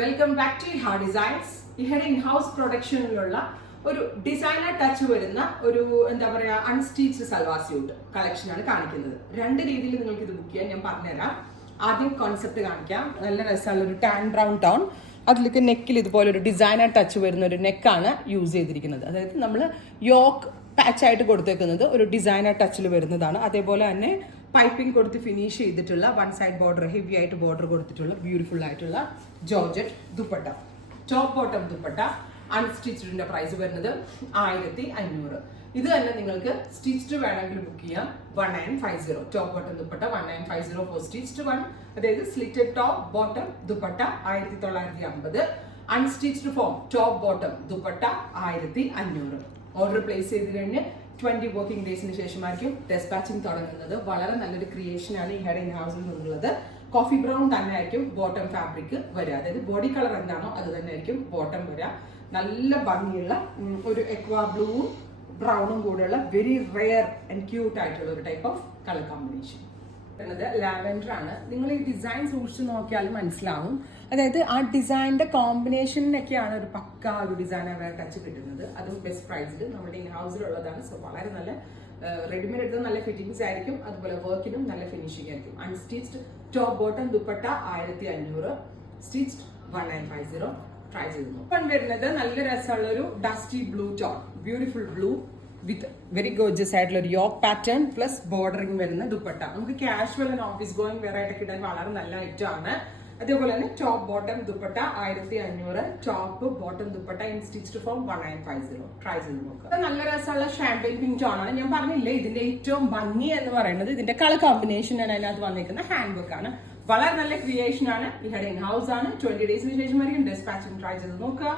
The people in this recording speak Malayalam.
വെൽക്കം ബാക്ക് ടു ഹാ ഡിസൈൻസ്. ഇഹയുടെ ഇൻഹൗസ് പ്രൊഡക്ഷനിലുള്ള ഒരു ഡിസൈനർ ടച്ച് വരുന്ന ഒരു എന്താ പറയാ അൺസ്റ്റിച്ച്ഡ് സൽവാർ സ്യൂട്ട് കളക്ഷൻ ആണ് കാണിക്കുന്നത്. രണ്ട് രീതിയിൽ നിങ്ങൾക്ക് ഇത് ബുക്ക് ചെയ്യാൻ ഞാൻ പറഞ്ഞുതരാം. ആദ്യം കോൺസെപ്റ്റ് കാണിക്കാം. നല്ല രസമുള്ള ഒരു ടാൻ ബ്രൗൺ ടോൺ, അതിലേക്ക് നെക്കിൽ ഇതുപോലെ ഒരു ഡിസൈനർ ടച്ച് വരുന്ന ഒരു നെക്കാണ് യൂസ് ചെയ്തിരിക്കുന്നത്. അതായത് നമ്മൾ യോക്ക് പാച്ചായിട്ട് കൊടുത്തേക്കുന്നത് ഒരു ഡിസൈനർ ടച്ചിൽ വരുന്നതാണ്. അതേപോലെ തന്നെ പൈപ്പിംഗ് കൊടുത്ത് ഫിനിഷ് ചെയ്തിട്ടുള്ള വൺ സൈഡ് ബോർഡർ, ഹെവി ആയിട്ട് ബോർഡർ കൊടുത്തിട്ടുള്ള ബ്യൂട്ടിഫുൾ ആയിട്ടുള്ള georgette dupatta, top bottom dupatta. അൺസ്റ്റിച്ചിന്റെ പ്രൈസ് വരുന്നത് 1500. ഇത് തന്നെ നിങ്ങൾക്ക് സ്റ്റിച്ച്ഡ് വേണമെങ്കിൽ ബുക്ക് ചെയ്യാം. 1950 top bottom dupatta 1950 for stitched one. അതായത് slitted top bottom dupatta 1950. Unstitched form top bottom dupatta 1500. Order place ചെയ്ത് കഴിഞ്ഞ് 20 വർക്കിംഗ് ഡേയ്സിന് ശേഷമായിരിക്കും ഡെസ്പാച്ചിങ് തുടങ്ങുന്നത്. വളരെ നല്ലൊരു ക്രിയേഷൻ ആണ് ഇഹയുടെ ഇൻഹൗസിൽ നിന്നുള്ളത്. കോഫി ബ്രൗൺ തന്നെ ആയിരിക്കും ബോട്ടം ഫാബ്രിക് വരിക. അതായത് ബോഡി കളർ എന്താണോ അത് തന്നെ ആയിരിക്കും ബോട്ടം വരിക. നല്ല ഭംഗിയുള്ള ഒരു എക്വാ ബ്ലൂവും ബ്രൗണും കൂടെയുള്ള വെരി റെയർ ആൻഡ് ക്യൂട്ട് ആയിട്ടുള്ള ഒരു type of colour combination. Lavender ആണ്. നിങ്ങൾ ഈ ഡിസൈൻ സൂക്ഷിച്ച് നോക്കിയാൽ മനസ്സിലാവും. അതായത് ആ ഡിസൈനിന്റെ കോമ്പിനേഷനൊക്കെയാണ് ഒരു പക്ക ഒരു ഡിസൈനർ വെയർ ടച്ച് കിട്ടുന്നത്. അതും ബെസ്റ്റ് പ്രൈസിൽ നമ്മുടെ ഇൻ ഹൗസിലുള്ളതാണ്. സോ വളരെ നല്ല റെഡിമെയ്ഡ് എടുത്ത നല്ല ഫിറ്റിംഗ്സ് ആയിരിക്കും. അതുപോലെ വർക്കിനും നല്ല ഫിനിഷിംഗ് ആയിരിക്കും. Unstitched top bottom dupatta 1500, stitched 1950. Try ചെയ്തു. ഇപ്പം വരുന്നത് നല്ല രസമുള്ള ഒരു dusty blue tone, beautiful blue with very gorgeous ആയിട്ടുള്ള ഒരു യോക്ക് പാറ്റേൺ പ്ലസ് ബോർഡറിംഗ് വരുന്ന ദുപ്പട്ട. നമുക്ക് casual and office going wear ആയിട്ട് ഇടാൻ വളരെ നല്ല ഐറ്റം ആണ്. അതേപോലെ തന്നെ top bottom dupatta 1500, top bottom dupatta in stitched form 1950. Try ചെയ്ത് നോക്കുക. നല്ല രസമുള്ള ഷാമ്പയിൻ പിങ്ക് ടോൺ ആണ്. ഞാൻ പറഞ്ഞില്ലേ, ഇതിന്റെ ഏറ്റവും ഭംഗി എന്ന് പറയുന്നത് ഇതിന്റെ കളർ കോമ്പിനേഷൻ ആണ്. അതിനകത്ത് വന്നിരിക്കുന്ന ഹാൻഡ് വർക്ക് ആണ്. വളരെ നല്ല ക്രിയേഷൻ ആണ്. ഇഹയുടെ ഇൻ ഹൗസ് ആണ്. 20 ഡേയ്സിന് ശേഷമായിരിക്കും ഡെസ്പാച്ചിങ്. ട്രൈ ചെയ്ത് നോക്കുക.